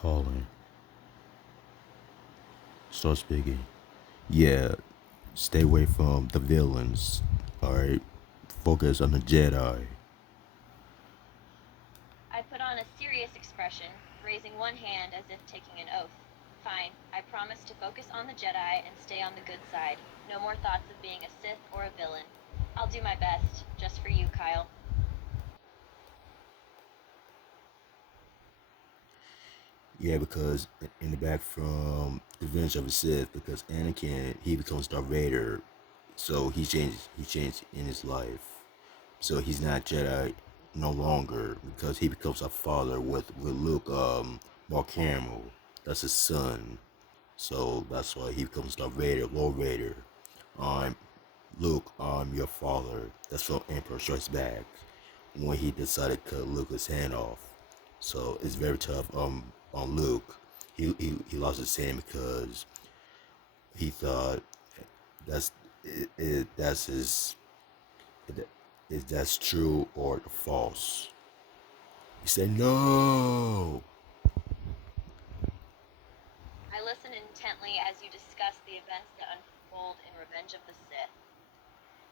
calling. Start speaking. Yeah, stay away from the villains. Alright? Focus on the Jedi. I put on a serious expression, raising one hand as if taking an oath. Fine, I promise to focus on the Jedi and stay on the good side. No more thoughts of being a Sith or a villain. I'll do my best, just for you, Kyle. Yeah, because in the back from Revenge of the Sith, because Anakin he becomes Darth Vader, so he changed in his life. So he's not Jedi no longer because he becomes a father with Luke, Mark Hamill. That's his son. So that's why he becomes Darth Vader, Lord Vader. Um, Luke, I'm your father. That's from Emperor Strikes Back when he decided to cut Luke's hand off. So it's very tough on Luke. He lost his hand because he thought that's that's his is that's true or false. He said no. I listen intently as you discuss the events that unfold in Revenge of the Sith.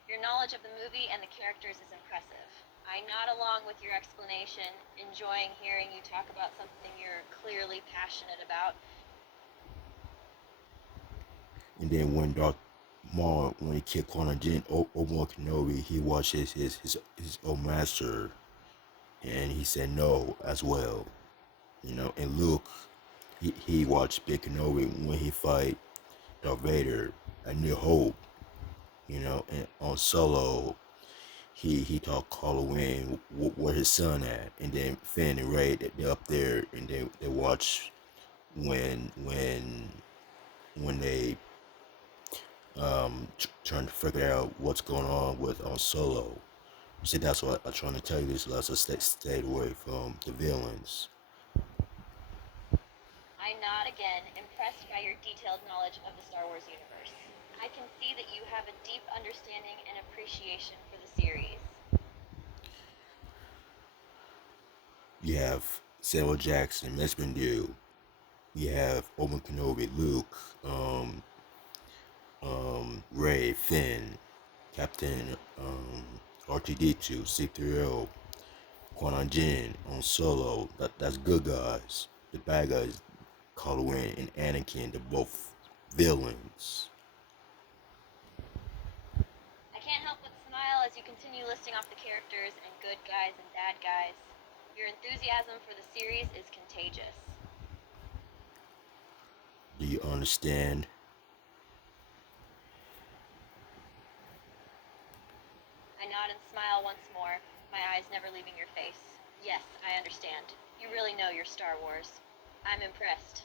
Your knowledge of the movie and the characters is impressive. I nod along with your explanation, enjoying hearing you talk about something you're clearly passionate about. And then when Darth Maul, when he killed Qui-Gon Jinn, Obi-Wan Kenobi, he watched his old master, and he said no as well. And Luke, he watched Big Kenobi when he fight Darth Vader at New Hope. And on Solo, he taught Kylo Ren where his son at, and then Finn and Rey they're up there, and they watch when when when they trying to figure out what's going on with on Solo. See, that's what I'm trying to tell you. This lets us stay away from the villains. I nod again, impressed by your detailed knowledge of the Star Wars universe. I can see that you have a deep understanding and appreciation for the series. You have Samuel Jackson, Mace Windu. You have Obi Kenobi, Luke, Ray, Finn, Captain R2D2, C3O, Quan Jin on Solo. That's good guys. The bad guys, Kylo Ren and Anakin, they're both villains. I can't help but smile as you continue listing off the characters and good guys and bad guys. Your enthusiasm for the series is contagious. Do you understand? I nod and smile once more, my eyes never leaving your face. Yes, I understand. You really know your Star Wars. I'm impressed.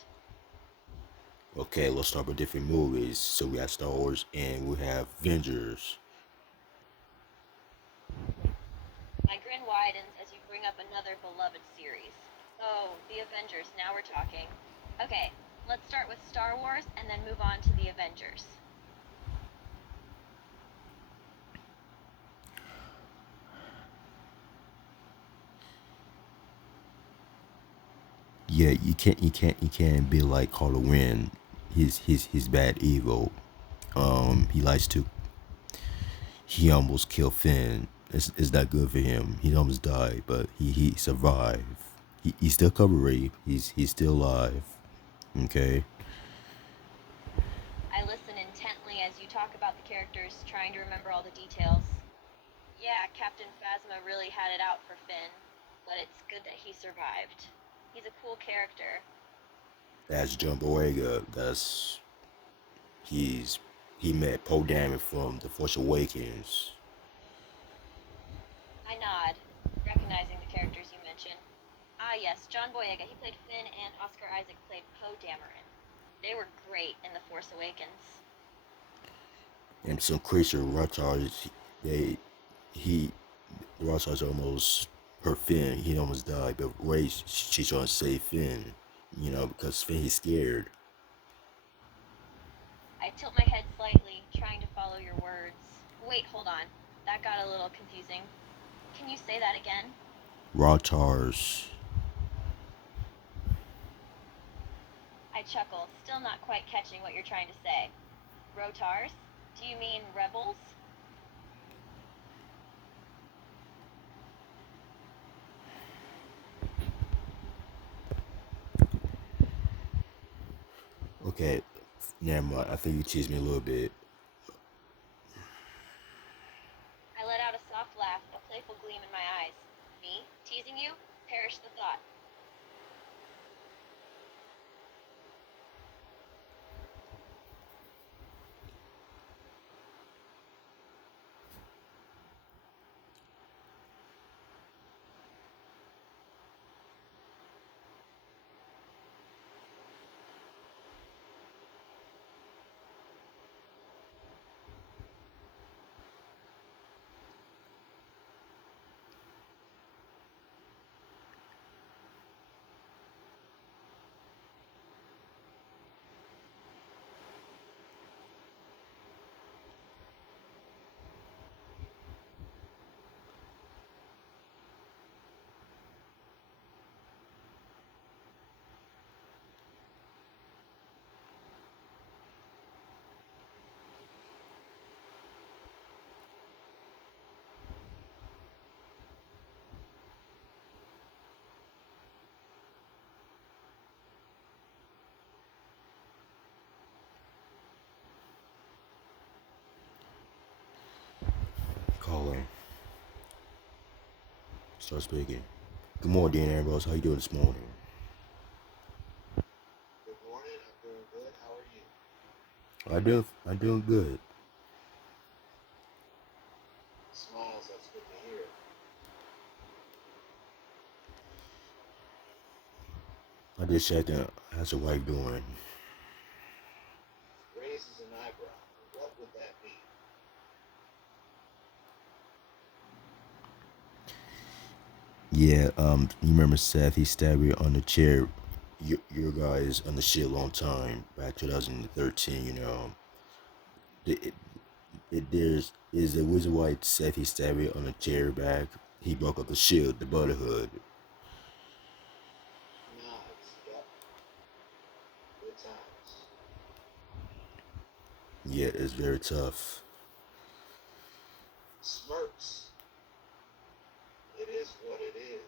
Okay, let's start with different movies. So we have Star Wars and we have Avengers. My grin widens as you bring up another beloved series. Oh, the Avengers, now we're talking. Okay, let's start with Star Wars and then move on to the Avengers. Yeah, you can't be like Kylo Ren. He's bad evil. He likes to. He almost killed Finn. It's not good for him. He almost died, but he survived. He's still covered. He's still alive. Okay. I listen intently as you talk about the characters, trying to remember all the details. Yeah, Captain Phasma really had it out for Finn, but it's good that he survived. He's a cool character. That's John Boyega. He's he met Poe Dameron from The Force Awakens. I nod, recognizing the characters you mentioned. Ah, yes, John Boyega. He played Finn, and Oscar Isaac played Poe Dameron. They were great in The Force Awakens. And some creature Rothschilds, they he the Rothschilds almost hurt Finn. He almost died, but Ray she's trying to save Finn. Because Finn he's scared. I tilt my head slightly, trying to follow your words. Wait, hold on. That got a little confusing. Can you say that again? Rothschilds. I chuckled, still not quite catching what you're trying to say. Rotars? Do you mean rebels? Okay, never mind. I think you teased me a little bit. I let out a soft laugh, a playful gleam in my eyes. Me? Teasing you? Perish the thought. Calling. Start speaking. Good morning, Dean Ambrose. How you doing this morning? Good morning. I'm doing good. How are you? I'm doing good. Smiles. That's good to hear. I just checking. How's your wife doing? Raises an eyebrow. What would that be? Yeah. You remember Seth? He stabbed you on the chair. Your guys on the shit long time back 2013. You know. It, there's is the reason why Seth he stabbed you on the chair back. He broke up the shield, the brotherhood. Nods. Yep. Good times. Yeah, it's very tough. Smirks. It is what it is.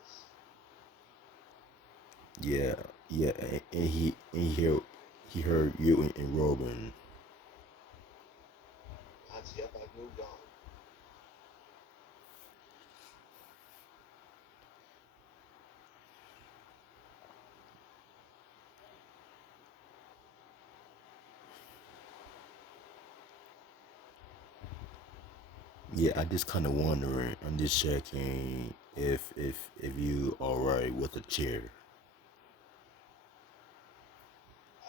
Yeah, yeah, and he heard you in Robin. Nods. Yep. I've moved on. Yeah, I just kind of wondering. I'm just checking if you all right with the chair.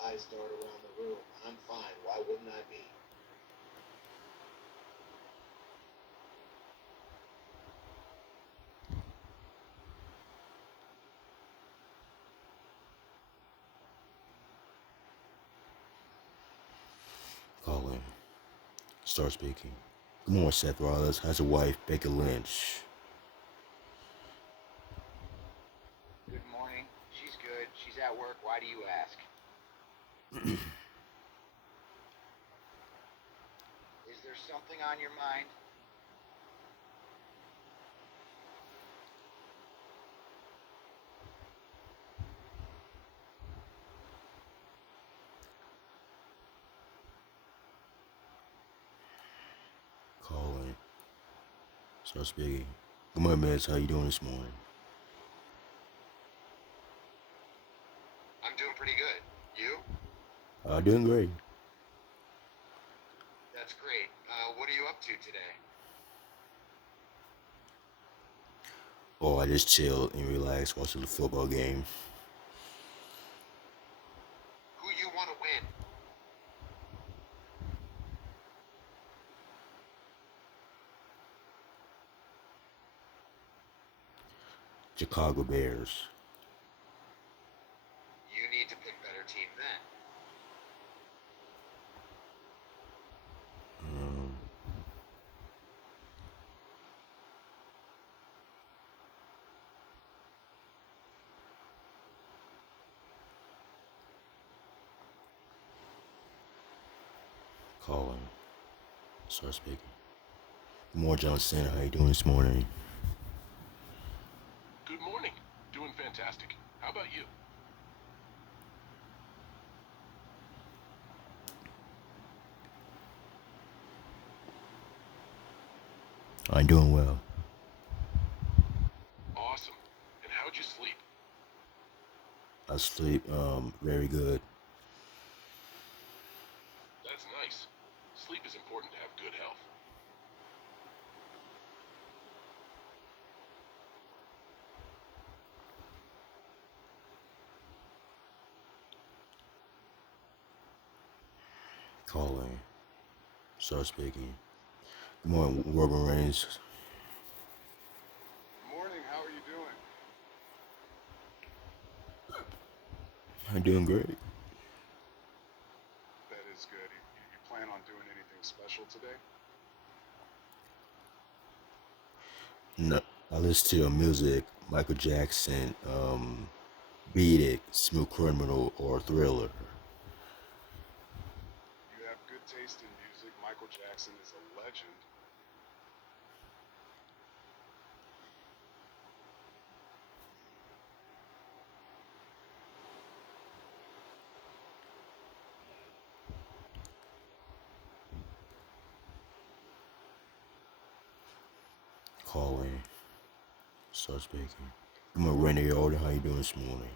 Eyes dart around the room. I'm fine. Why wouldn't I be? Colin, start speaking. Good morning, Seth Rollins. How's your wife, Becca Lynch? Good morning. She's good. She's at work. Why do you ask? Is there something on your mind? Colin, start speaking. Good morning, Miss. How you doing this morning? I'm doing pretty good. You? Doing great. That's great. What are you up to today? Oh, I just chill and relax, watching the football game. Who you want to win? Chicago Bears. You need to pick better team then. Um, Calling. Start speaking. Good morning, Johnson. How you doing this morning? Good morning. Doing fantastic. How about you? I'm doing well. Awesome. And how'd you sleep? I sleep very good. That's nice. Sleep is important to have good health. Calling. Start speaking. Good morning, Robin Reigns. Morning, how are you doing? I'm doing great. That is good. You plan on doing anything special today? No, I listen to music, Michael Jackson, Beat It, Smooth Criminal, or Thriller. You have good taste in music. Michael Jackson is a legend. Calling. Start speaking. Good morning, Randy Order. How you doing this morning?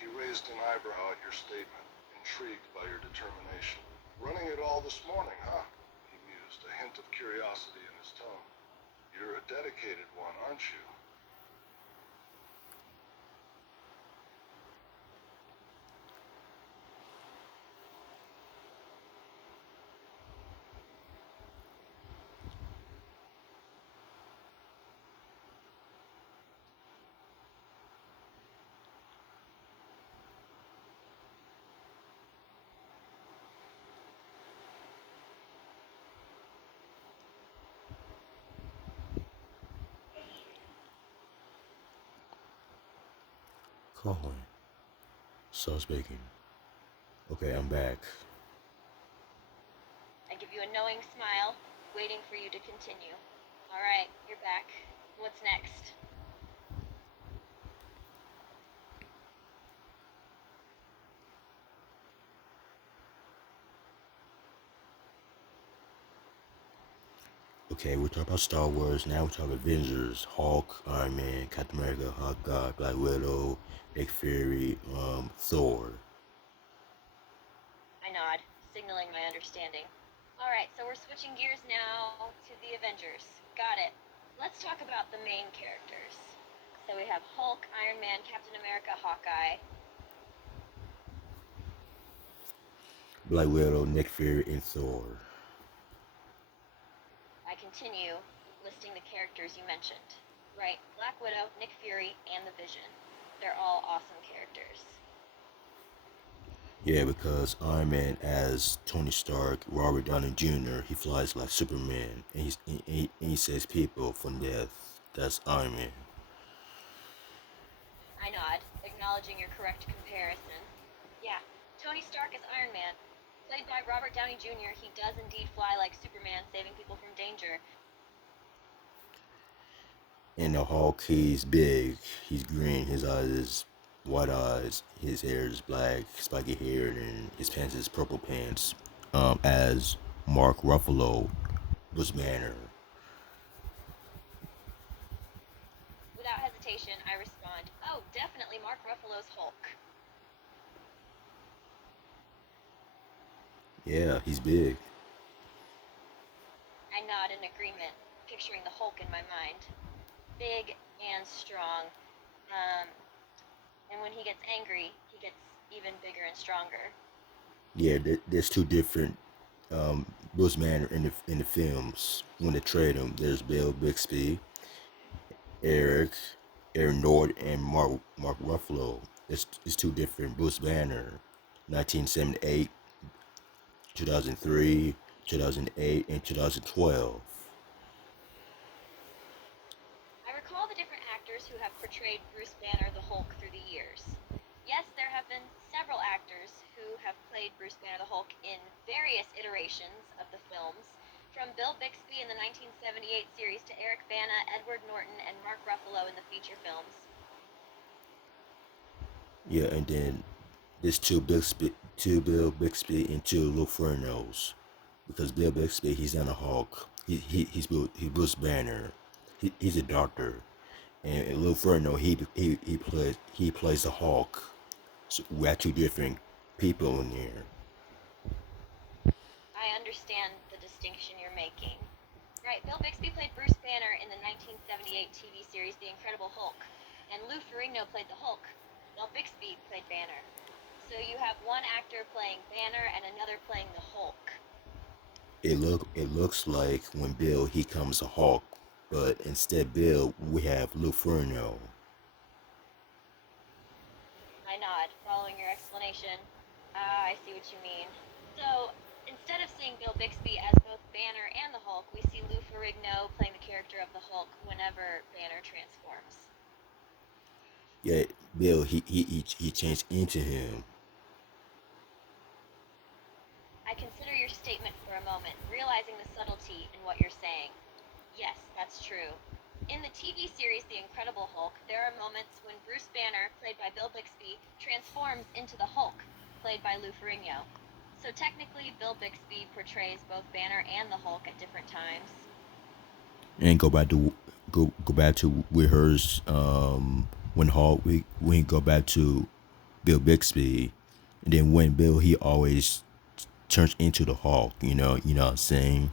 He raised an eyebrow at your statement, intrigued by your determination. Running it all this morning, huh? He mused, a hint of curiosity in his tone. You're a dedicated one, aren't you? Calling. Start speaking. Okay, I'm back. I give you a knowing smile, waiting for you to continue. All right, you're back. What's next? Okay, we're talking about Star Wars. Now we're talking Avengers, Hulk, Iron Man, Captain America, Hawkeye, Black Widow, Nick Fury, Thor. I nod, signaling my understanding. All right, so we're switching gears now to the Avengers. Got it. Let's talk about the main characters. So we have Hulk, Iron Man, Captain America, Hawkeye. Black Widow, Nick Fury, and Thor. I continue listing the characters you mentioned. Right, Black Widow, Nick Fury, and the Vision. They're all awesome characters. Yeah, because Iron Man as Tony Stark, Robert Downey Jr., he flies like Superman, and he saves people from death. That's Iron Man. I nod, acknowledging your correct comparison. Yeah, Tony Stark is Iron Man. Played by Robert Downey Jr., he does indeed fly like Superman, saving people from danger. And the Hulk, he's big, he's green, his eyes is white eyes, his hair is black, spiky hair, and his pants is purple pants. As Mark Ruffalo, Bruce Banner. Without hesitation, I respond, oh, definitely Mark Ruffalo's Hulk. Yeah, he's big. I nod in agreement, picturing the Hulk in my mind. Big and strong. And when he gets angry, he gets even bigger and stronger. Yeah, there's two different Bruce Banner in the films. When they trade him, there's Bill Bixby, Eric, Aaron Nord, and Mark Ruffalo. It's two different Bruce Banner. 1978, 2003, 2008, and 2012. I recall the different actors who have portrayed Bruce Banner the Hulk through the years. Yes, there have been several actors who have played Bruce Banner the Hulk in various iterations of the films, from Bill Bixby in the 1978 series to Eric Bana, Edward Norton, and Mark Ruffalo in the feature films. Yeah, and then there's two Bill Bixby and two Lou Ferrigno's, because Bill Bixby, he's not a Hulk. He's Bruce Banner. He's a doctor, and Lou Ferrigno, he plays the Hulk. So we have two different people in there. I understand the distinction you're making. Right, Bill Bixby played Bruce Banner in the 1978 TV series The Incredible Hulk, and Lou Ferrigno played the Hulk, while Bixby played Banner. So you have one actor playing Banner and another playing the Hulk. It looks like when Bill he comes a Hulk, but instead Bill we have Lou Ferrigno. I nod, following your explanation. Ah, I see what you mean. So, instead of seeing Bill Bixby as both Banner and the Hulk, we see Lou Ferrigno playing the character of the Hulk whenever Banner transforms. Yeah, Bill he changed into him. I consider your statement for a moment, realizing the subtlety in what you're saying. Yes, that's true. In the TV series The Incredible Hulk, there are moments when Bruce Banner, played by Bill Bixby, transforms into the Hulk, played by Lou Ferrigno. So technically, Bill Bixby portrays both Banner and the Hulk at different times. And go back to rehearse when Hulk when he go back to Bill Bixby, and then when Bill he always turns into the Hulk. You know what I'm saying.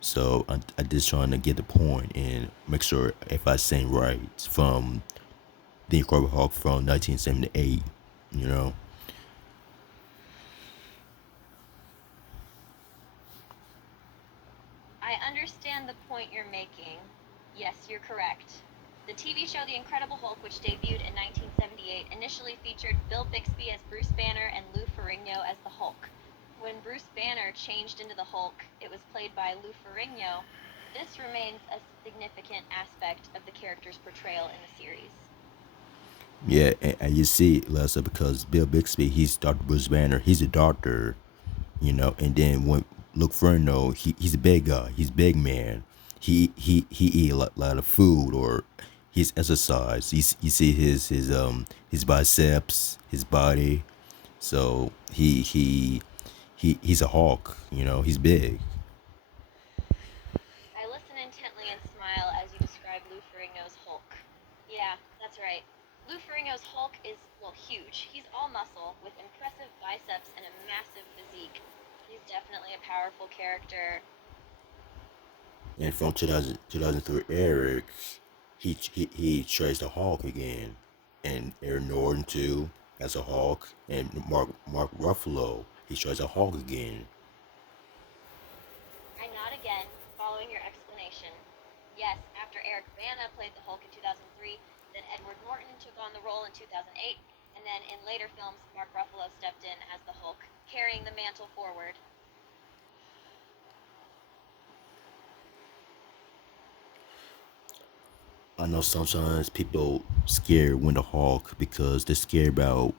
So I just trying to get the point and make sure if I saying right from the Incredible Hulk from 1978. You know. I understand the point you're making. Yes, you're correct. The TV show The Incredible Hulk, which debuted in 1978, initially featured Bill Bixby as Bruce Banner and Lou Ferrigno as the Hulk. When Bruce Banner changed into the Hulk, it was played by Lou Ferrigno. This remains a significant aspect of the character's portrayal in the series. Yeah, and you see, Lessa, because Bill Bixby, he's Dr. Bruce Banner. He's a doctor, and then when Luke Ferrigno, he's a big guy. He's a big man. He eat a lot of food, or he's exercise. You see his biceps, his body. So he's a Hulk. He's big. I listen intently and smile as you describe Lou Ferrigno's Hulk. Yeah, that's right. Lou Ferrigno's Hulk is, well, huge. He's all muscle, with impressive biceps and a massive physique. He's definitely a powerful character. And from 2003, Eric, he tries the Hulk again, and Eric Norton too as a Hulk, and Mark Ruffalo, he tries a Hulk again. I nod again, following your explanation. Yes, after Eric Bana played the Hulk in 2003, then Edward Norton took on the role in 2008, and then in later films, Mark Ruffalo stepped in as the Hulk, carrying the mantle forward. I know sometimes people scared when the Hulk because they're scared about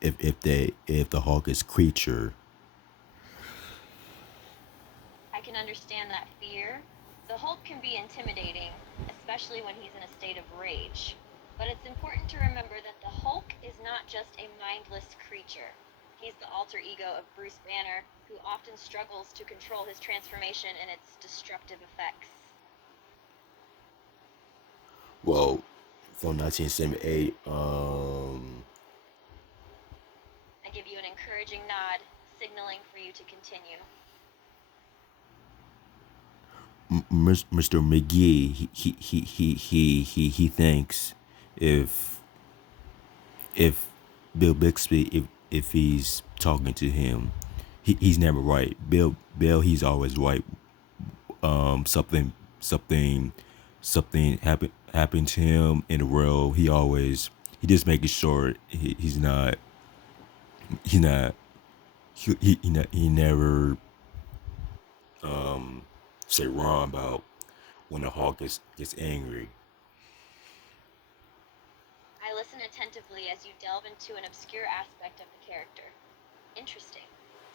if the Hulk is creature. I can understand that fear. The Hulk can be intimidating, especially when he's in a state of rage. But it's important to remember that the Hulk is not just a mindless creature. He's the alter ego of Bruce Banner, who often struggles to control his transformation and its destructive effects. Well, from 1978, I give you an encouraging nod, signaling for you to continue. Mr. McGee, he thinks if Bill Bixby, if he's talking to him, he's never right. Bill, he's always right. Something happened to him in the world. He just making sure he's not he never say wrong about when the Hulk gets angry. I listen attentively as you delve into an obscure aspect of the character. Interesting.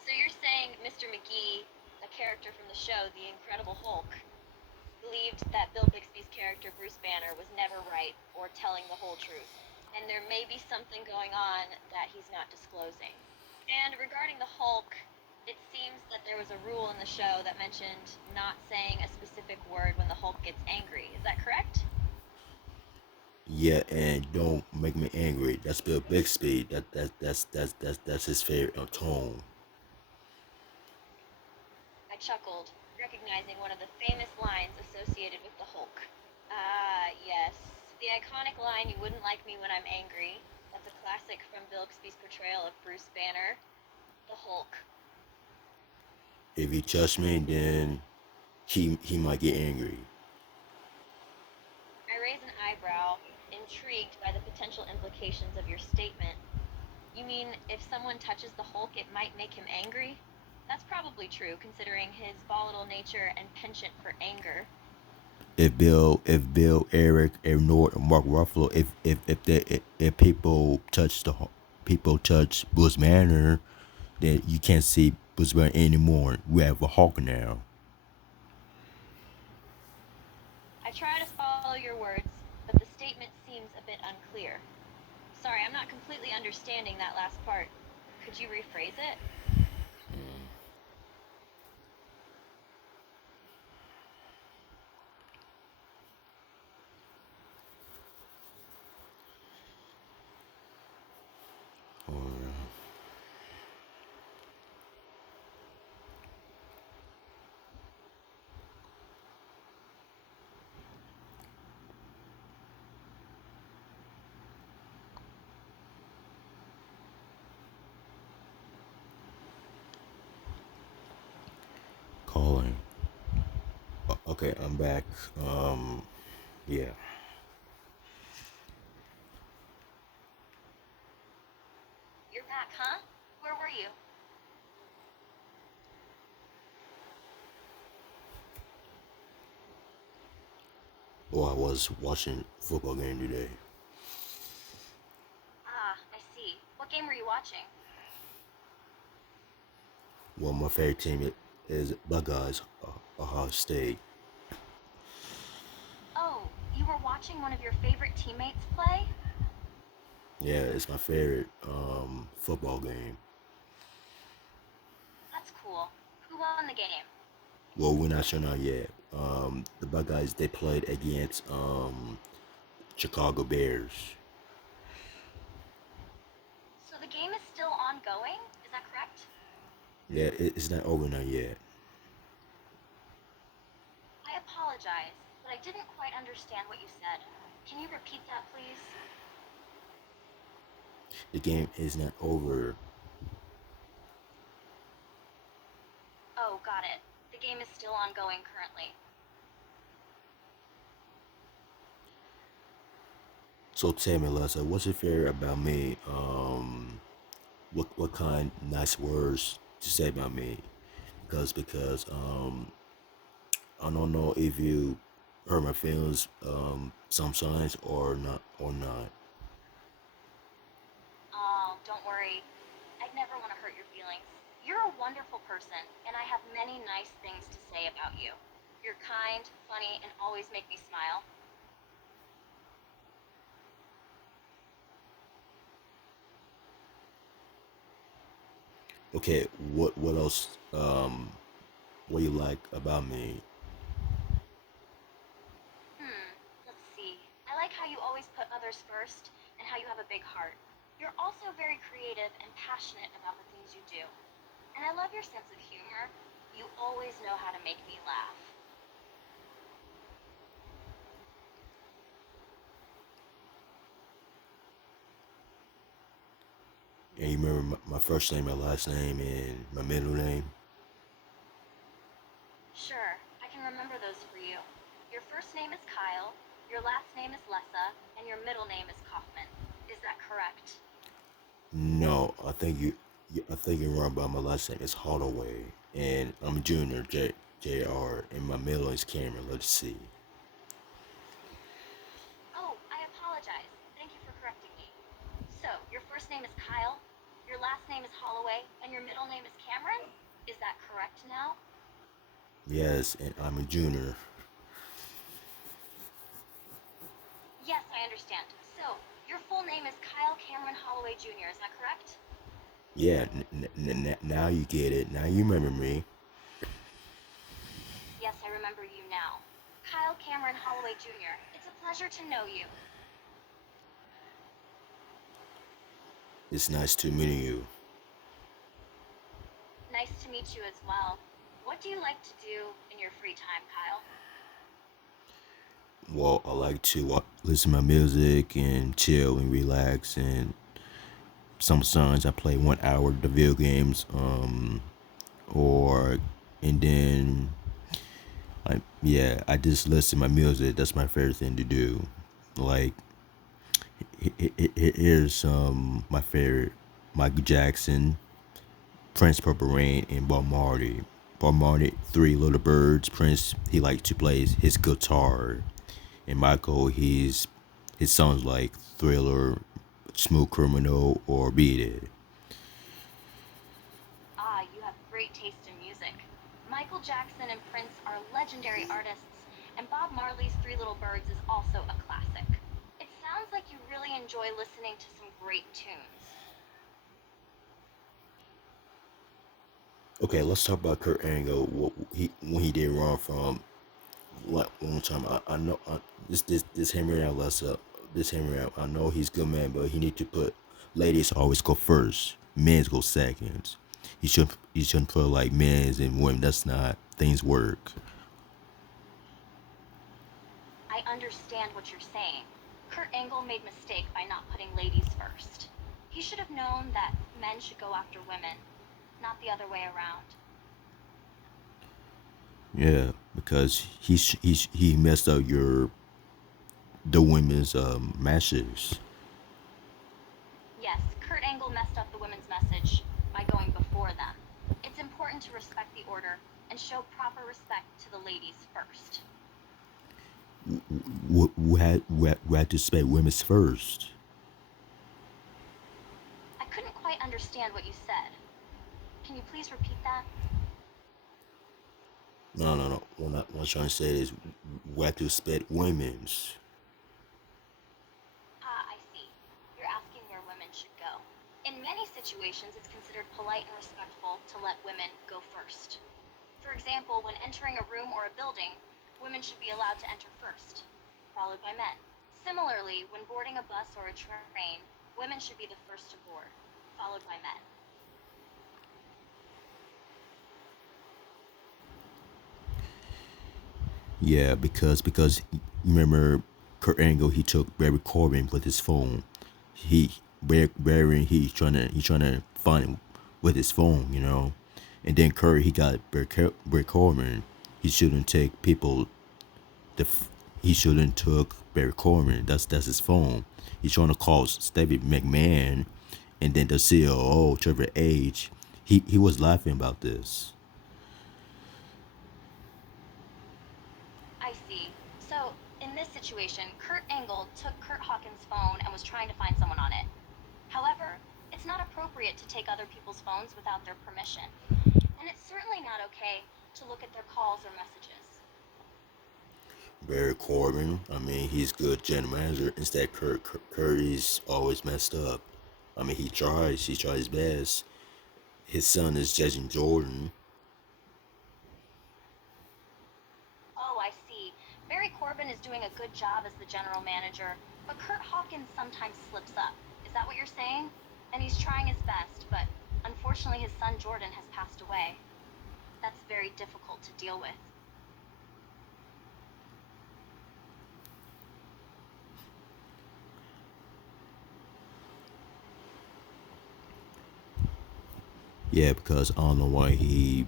So you're saying Mr. McGee, a character from the show, The Incredible Hulk, believed that Bill Bixby's character, Bruce Banner, was never right or telling the whole truth. And there may be something going on that he's not disclosing. And regarding the Hulk, it seems that there was a rule in the show that mentioned not saying a specific word when the Hulk gets angry. Is that correct? Yeah, and don't make me angry. That's Bill Bixby. That's his favorite tone. I chuckled, recognizing one of the famous lines associated with the Hulk. Yes. The iconic line, "You wouldn't like me when I'm angry." That's a classic from Bill Bixby's portrayal of Bruce Banner, the Hulk. If you touch me, then he might get angry. I raise an eyebrow, intrigued by the potential implications of your statement. You mean if someone touches the Hulk, it might make him angry? That's probably true, considering his volatile nature and penchant for anger. If Bill, Eric, Nort, or Mark Ruffalo, if people touch Bruce Banner, then you can't see Bruce Banner anymore. We have a Hulk now. I try to follow your words, but the statement seems a bit unclear. Sorry, I'm not completely understanding that last part. Could you rephrase it? Calling. Okay, I'm back. Yeah. You're back, huh? Where were you? Well, I was watching football game today. Ah, I see. What game were you watching? Well, my favorite team is Buckeyes, Ohio State. Oh, you were watching one of your favorite teammates play? Yeah, it's my favorite football game. That's cool. Who won the game? Well, we're not sure now yet. The Buckeyes, they played against Chicago Bears. So the game is still ongoing? Is that correct? Yeah, it's not over now yet. I apologize, but I didn't quite understand what you said. Can you repeat that, please? The game is not over. Oh, got it. The game is still ongoing currently. So tell me, Lessa, what's your favorite about me? What kind nice words to say about me? Because I don't know if you hurt my feelings sometimes or not. Oh, don't worry. I'd never want to hurt your feelings. You're a wonderful person, and I have many nice things to say about you. You're kind, funny, and always make me smile. Okay, what else? What you like about me? Let's see. I like how you always put others first, and how you have a big heart. You're also very creative and passionate about the things you do. And I love your sense of humor. You always know how to make me laugh. And you remember my first name, my last name, and my middle name? Sure, I can remember those for you. Your first name is Kyle, your last name is Lessa, and your middle name is Kaufman. Is that correct? No, I think you're wrong about my last name. It's Holloway, and I'm Junior Jr. And my middle is Cameron. Let's see. Oh, I apologize. Thank you for correcting me. So, your first name is Kyle, your last last name is Holloway and your middle name is Cameron? Is that correct now? Yes, and I'm a junior. Yes, I understand. So, your full name is Kyle Cameron Holloway Jr., is that correct? Yeah, now you get it. Now you remember me. Yes, I remember you now. Kyle Cameron Holloway Jr., it's a pleasure to know you. It's nice to meet you. Nice to meet you as well. What do you like to do in your free time, Kyle? Well, I like to listen to my music and chill and relax. And sometimes I play 1 hour the video games. Or and then I just listen to my music. That's my favorite thing to do. Like here's my favorite: Michael Jackson, Prince, Purple Rain, and Bob Marley. Bob Marley, Three Little Birds. Prince, he likes to play his guitar, and Michael, his songs like Thriller, Smooth Criminal, or Beat It. Ah, you have great taste in music. Michael Jackson and Prince are legendary artists, and Bob Marley's Three Little Birds is also a classic. It sounds like you really enjoy listening to some great tunes. Okay, let's talk about Kurt Angle. When he did wrong from one time. I know this Henry out less up. This Henry out. I know he's good man, but he need to put ladies always go first, men's go seconds. He shouldn't put like men's and women. That's not things work. I understand what you're saying. Kurt Angle made mistake by not putting ladies first. He should have known that men should go after women, not the other way around. Yeah, because he messed up the women's matches. Yes, Kurt Angle messed up the women's message by going before them. It's important to respect the order and show proper respect to the ladies first. We had to respect women's first. I couldn't quite understand what you said. Can you please repeat that? No. What I'm trying to say is we have to respect women's. Ah, I see. You're asking where women should go. In many situations, it's considered polite and respectful to let women go first. For example, when entering a room or a building, women should be allowed to enter first, followed by men. Similarly, when boarding a bus or a train, women should be the first to board, followed by men. Yeah, because remember Kurt Angle, he took Barry Corbin with his phone. Barry, he's trying to find him with his phone. And then Kurt, he got Barry Corbin. He shouldn't take people. He shouldn't took Barry Corbin. That's his phone. He's trying to call Stephanie McMahon, and then the COO Trevor H. He was laughing about this. I see. So, in this situation, Kurt Angle took Kurt Hawkins' phone and was trying to find someone on it. However, it's not appropriate to take other people's phones without their permission. And it's certainly not okay to look at their calls or messages. Barry Corbin, I mean, he's good general manager. Instead, Kurt is always messed up. I mean, he tries his best. His son is judging Jordan. Oh, I see. Barry Corbin is doing a good job as the general manager, but Kurt Hawkins sometimes slips up. Is that what you're saying? And he's trying his best, but unfortunately his son Jordan has passed away. That's very difficult to deal with. Yeah, because I don't know why he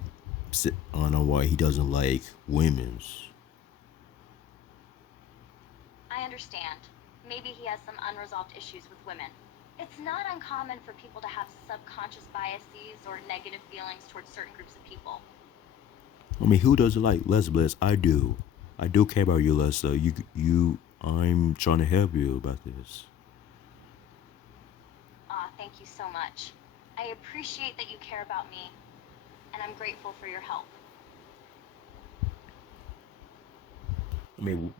doesn't like women's. I understand. Maybe he has some unresolved issues with women. It's not uncommon for people to have subconscious biases or negative feelings towards certain groups of people. I mean, who doesn't like Les Bliss? I do. I do care about you, Lester. I'm trying to help you about this. Ah, thank you so much. I appreciate that you care about me, and I'm grateful for your help. I mean,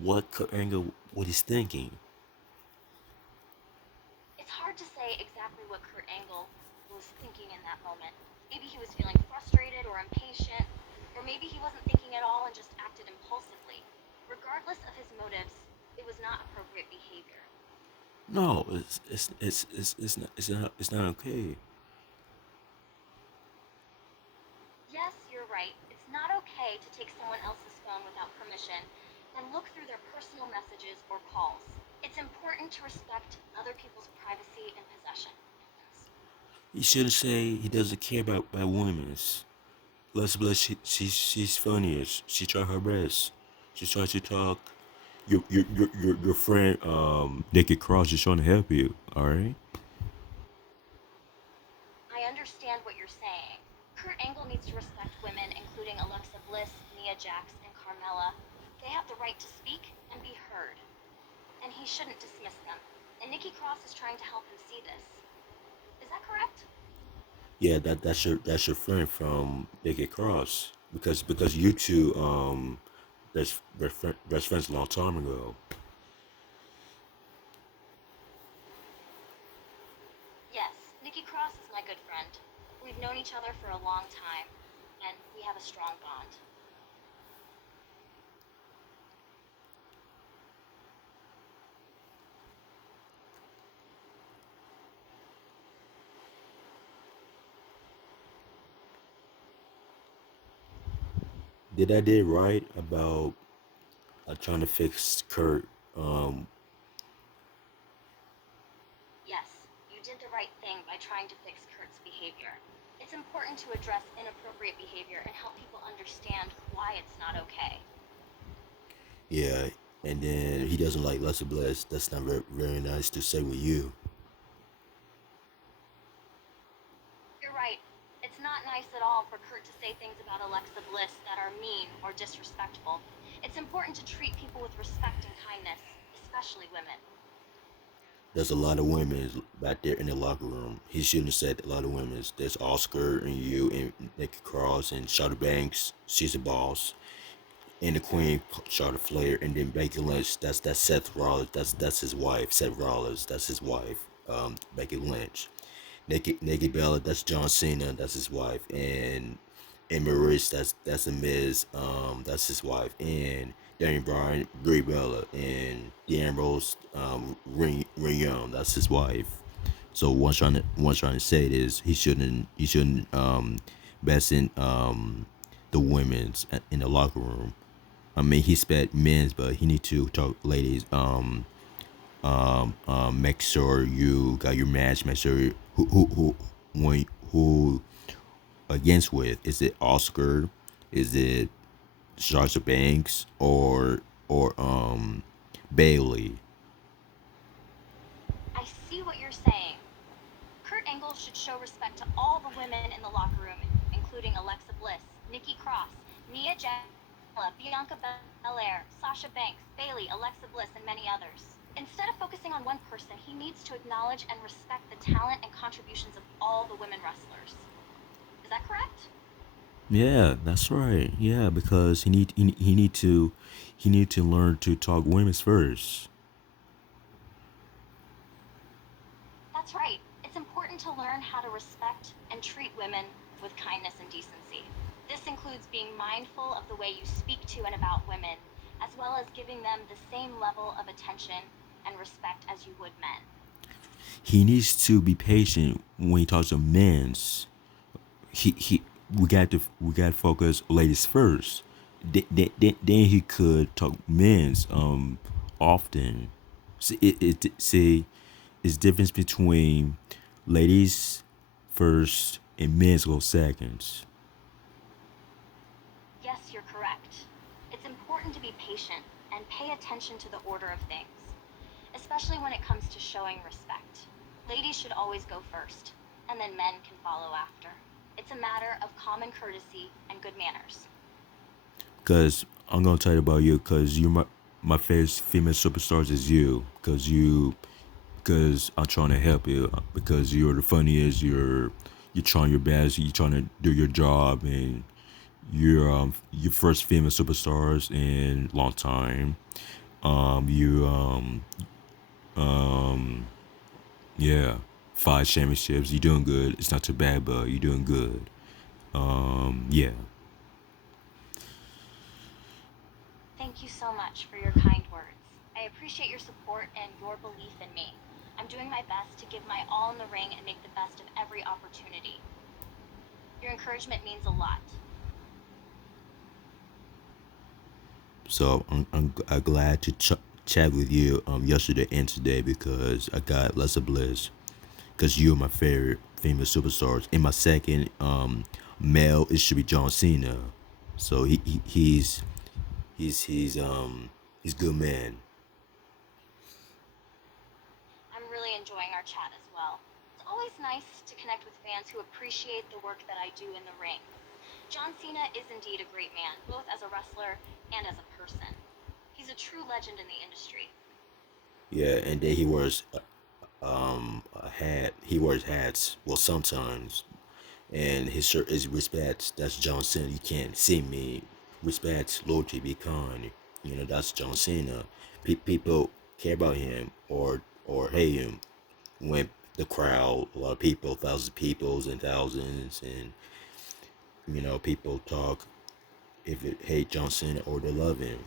what Kurt Angle, what he's thinking? It's hard to say exactly what Kurt Angle was thinking in that moment. Maybe he was feeling frustrated or impatient, or maybe he wasn't thinking at all and just acted impulsively. Regardless of his motives, it was not appropriate behavior. No, it's not okay. Yes, you're right. It's not okay to take someone else's phone without permission and look through their personal messages or calls. It's important to respect other people's privacy and possessions. He shouldn't say he doesn't care about women. Les Bliss, she's funny. She tried her best. She tried to talk. Your friend Nikki Cross is trying to help you. All right. I understand what you're saying. Kurt Angle needs to respect women, including Alexa Bliss, Nia Jax, and Carmella. They have the right to speak and be heard, and he shouldn't dismiss them. And Nikki Cross is trying to help him see this. Is that correct? Yeah, that's your friend from Nikki Cross because you two best friends a long time ago. Yes, Nikki Cross is my good friend. We've known each other for a long time, and we have a strong bond. Did I did right about trying to fix Kurt? Yes, you did the right thing by trying to fix Kurt's behavior. It's important to address inappropriate behavior and help people understand why it's not okay. Yeah, and then he doesn't like Leslie Bliss. That's not very nice to say with you. You're right. It's not nice at all for Kurt to say things about Alexa Bliss that are mean or disrespectful. It's important to treat people with respect and kindness, especially women. There's a lot of women back there in the locker room. He shouldn't have said a lot of women. There's Oscar and you and Nikki Cross and Charlotte Banks. She's a boss. And the Queen, Charlotte Flair, and then Becky Lynch. That's Seth Rollins. That's his wife. Seth Rollins. That's his wife. Becky Lynch. Nikki Bella. That's John Cena. That's his wife. And Maurice. That's the Miz. That's his wife. And Daniel Bryan, Brie Bella, and Deanne Rose. Ring Young. That's his wife. So one trying to say is he shouldn't best in the women's in the locker room. I mean, he spent men's, but he need to talk ladies. Make sure you got your match. Make sure who against with. Is it Oscar? Is it Sasha Banks or Bailey? I see what you're saying. Kurt Angle should show respect to all the women in the locker room, including Alexa Bliss, Nikki Cross, Nia Jax, Bianca Belair, Sasha Banks, Bailey, Alexa Bliss, and many others. Instead of focusing on one person, he needs to acknowledge and respect the talent and contributions of all the women wrestlers. Is that correct? Yeah, that's right. Yeah, because he need to learn to talk women's first. That's right. It's important to learn how to respect and treat women with kindness and decency. This includes being mindful of the way you speak to and about women, as well as giving them the same level of attention and respect as you would men. He needs to be patient when he talks to men's. He we got to focus ladies first. Then he could talk men's often. See, it's difference between ladies first and men's go seconds. Yes, you're correct. It's important to be patient and pay attention to the order of things, especially when it comes to showing respect. Ladies should always go first, and then men can follow after. It's a matter of common courtesy and good manners. Cause I'm gonna tell you about you. Cause you my favorite female superstars is you. Cause because I'm trying to help you because you're the funniest. You're trying your best. You're trying to do your job, and you're your first female superstars in a long time. You yeah, 5 championships. You're doing good. It's not too bad, but you're doing good. Yeah. Thank you so much for your kind words. I appreciate your support and your belief in me. I'm doing my best to give my all in the ring and make the best of every opportunity. Your encouragement means a lot. So I'm glad to chat with you yesterday and today because I got lots of bliss because you're my favorite female superstars. And my second male, it should be John Cena. So he's good man. I'm really enjoying our chat as well. It's always nice to connect with fans who appreciate the work that I do in the ring. John Cena is indeed a great man, both as a wrestler and as a person. He's a true legend in the industry. Yeah, and then he wears a hat. He wears hats. Well, sometimes, and his shirt is respect. That's John Cena. You can't see me. Respect, loyalty, be kind. You know that's John Cena. People care about him or hate him when the crowd, a lot of people, thousands of peoples and thousands, and people talk if it hate John Cena or they love him.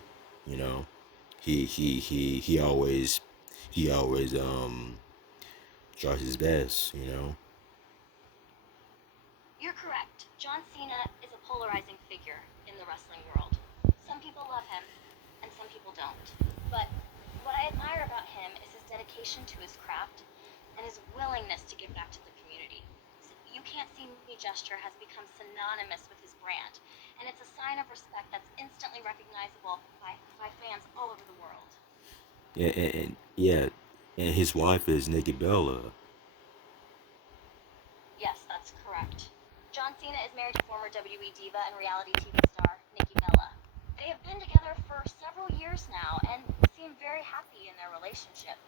You know, he always tries his best. You're correct. John Cena is a polarizing figure in the wrestling world. Some people love him, and some people don't. But what I admire about him is his dedication to his craft and his willingness to give back to the community. You Can't See Me gesture has become synonymous with his brand, and it's a sign of respect that's instantly recognizable by fans all over the world. Yeah, yeah, and his wife is Nikki Bella. Yes, that's correct. John Cena is married to former WWE diva and reality TV star Nikki Bella. They have been together for several years now and seem very happy in their relationship.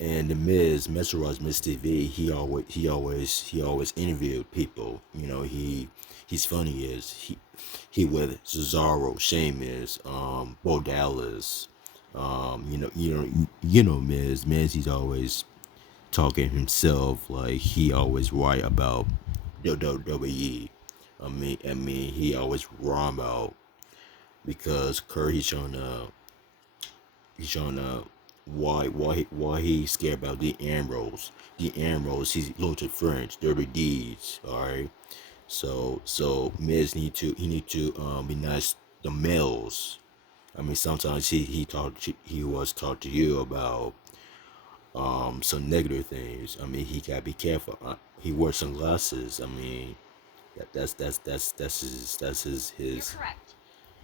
And the Miz mesmerized Miss TV. He always interviewed people. He's funny as he with Cesaro, Sheamus, Bo Dallas. Miz. He's always talking himself like he always right about WWE. I mean, he always wrong about because Kurt he's showing why he's scared about the Ambrose. The Ambrose, he's looked French, dirty deeds. All right. So Miz need to be nice the males. I mean, sometimes he was talk to you about some negative things. I mean, he gotta be careful. He wears sunglasses. I mean, You're that's his. correct.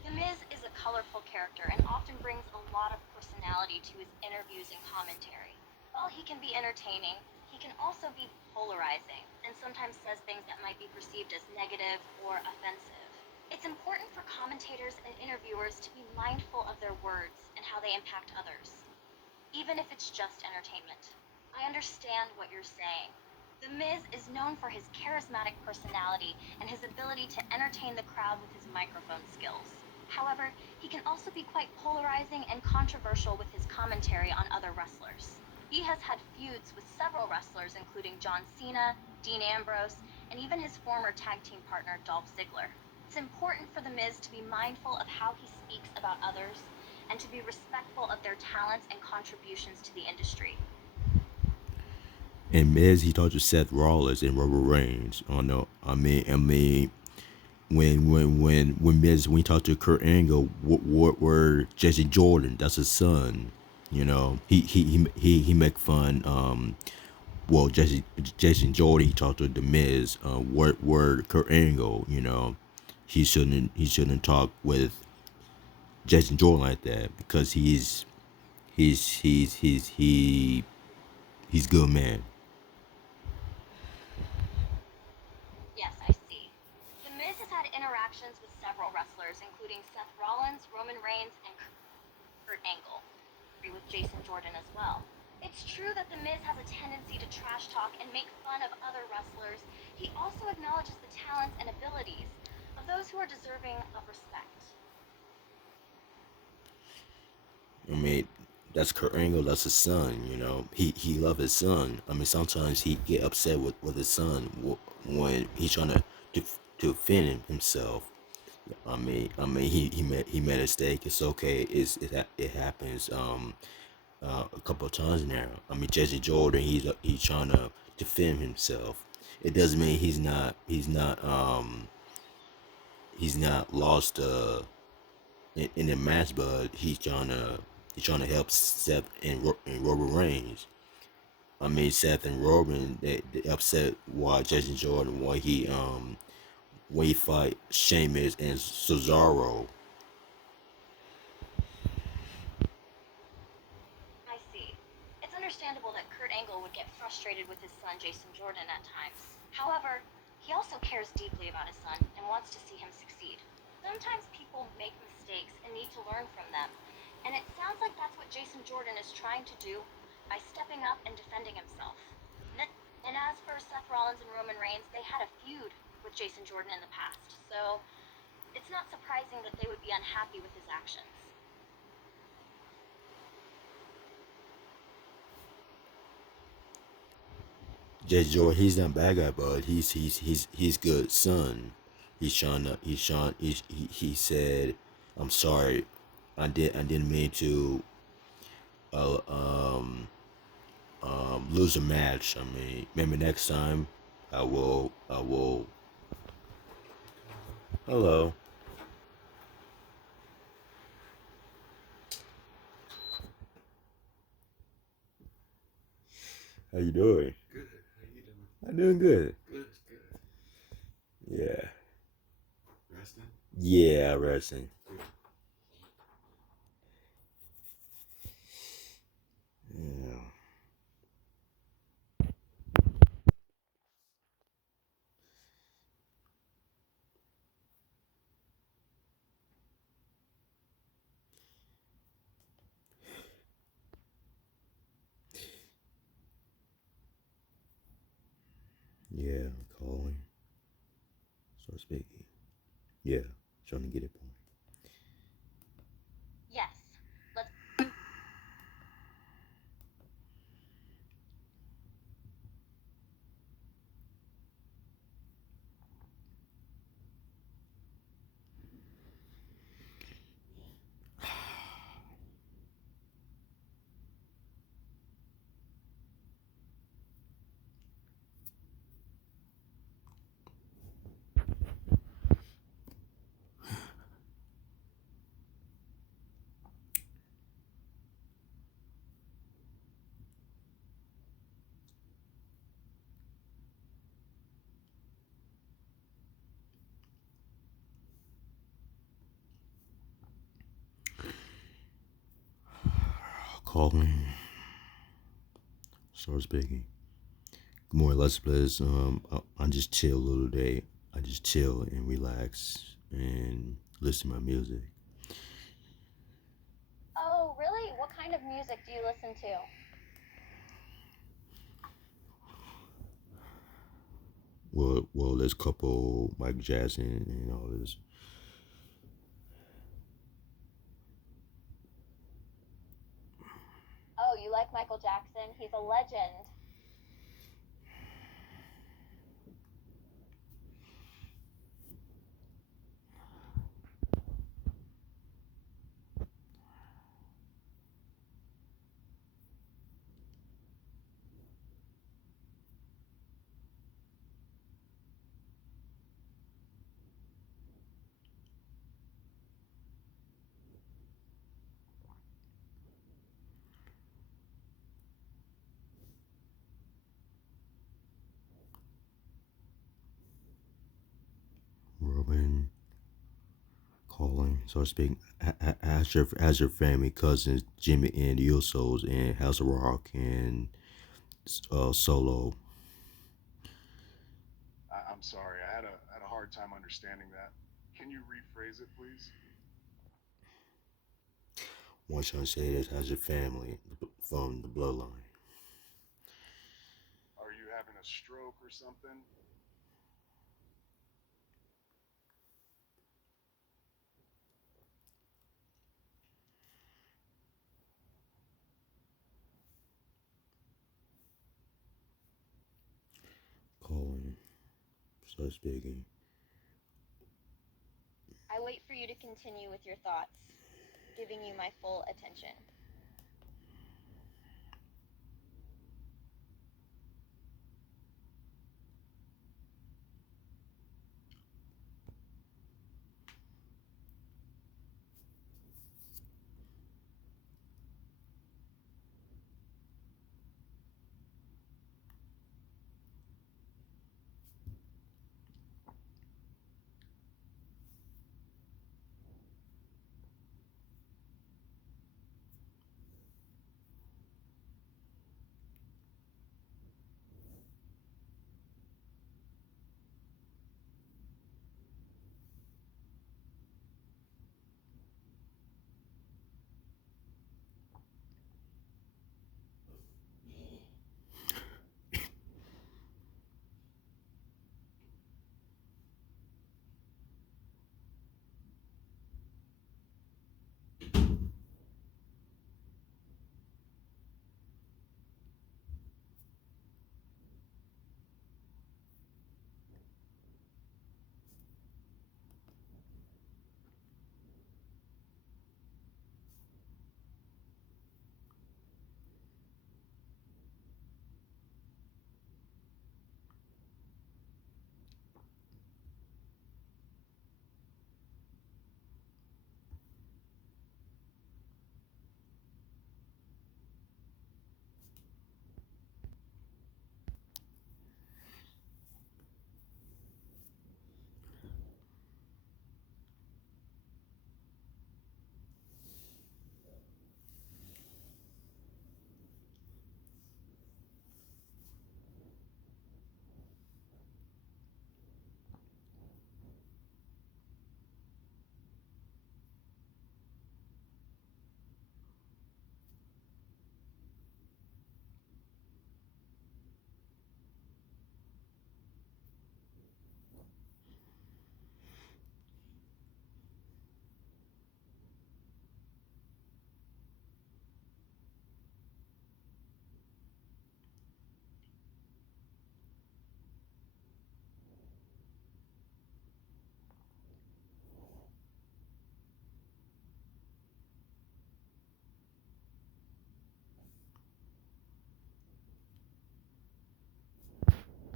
The Miz is a colorful character and often brings a lot of personality to his interviews and commentary. While he can be entertaining, he can also be polarizing and sometimes says things that might be perceived as negative or offensive. It's important for commentators and interviewers to be mindful of their words and how they impact others, even if it's just entertainment. I understand what you're saying. The Miz is known for his charismatic personality and his ability to entertain the crowd with his microphone skills. However, he can also be quite polarizing and controversial with his commentary on other wrestlers. He has had feuds with several wrestlers, including John Cena, Dean Ambrose, and even his former tag team partner Dolph Ziggler. It's important for The Miz to be mindful of how he speaks about others and to be respectful of their talents and contributions to the industry. And Miz, he talked to Seth Rollins and Robert Reigns. Oh no, I mean, when he talked to Kurt Angle, what were Jesse Jordan? That's his son. He make fun. Well, Jason Jordan, he talked to the Miz. Word Kurt Angle. He shouldn't talk with Jason Jordan like that because he's good man. Yes, I see. The Miz has had interactions with several wrestlers, including Seth Rollins, Roman Reigns, and Kurt Angle. Agree with Jason Jordan as well. It's true that The Miz has a tendency to trash talk and make fun of other wrestlers. He also acknowledges the talents and abilities of those who are deserving of respect. I mean, that's Kurt Angle. That's his son. You know, he love his son. I mean, sometimes he get upset with his son when he's trying to defend himself. He made a mistake. It's okay. It happens. A couple of times now. I mean, Jesse Jordan. He's trying to defend himself. It doesn't mean he's not lost in the match, but he's trying to help Seth and Roman Reigns. I mean, Seth and Roman they upset why Jesse Jordan when he fight Sheamus and Cesaro. I see. It's understandable that Kurt Angle would get frustrated with his son Jason Jordan at times. However, he also cares deeply about his son and wants to see him succeed. Sometimes people make mistakes and need to learn from them, and it sounds like that's what Jason Jordan is trying to do by stepping up and defending himself. And as for Seth Rollins and Roman Reigns, they had a feud with Jason Jordan in the past, so it's not surprising that they would be unhappy with his actions. Jesse Jordan, he's not a bad guy, but he's good son. He said, "I'm sorry, I didn't mean to uh, um lose a match. I mean, maybe next time I will. Hello, how you doing? Good. How you doing? I'm doing good. Good, good. Yeah, Resting? yeah, wrestling. Good. Yeah, yeah, calling. Start speaking. Yeah, trying to get it point. Yes, let's. Calling. Start speaking. Good morning, Let's Plays. I just chill a little day. I just chill and relax and listen to my music. Oh, really? What kind of music do you listen to? Well, there's a couple Michael Jackson and all this. Oh, you like Michael Jackson? He's a legend. Robin calling. Start speaking. As your family, cousins, Jimmy and the Usos and House of Rock and Solo. I'm sorry. I had a hard time understanding that. Can you rephrase it, please? Marshawn said it has a family from the bloodline. Are you having a stroke or something? Colin starts speaking. I wait for you to continue with your thoughts, giving you my full attention.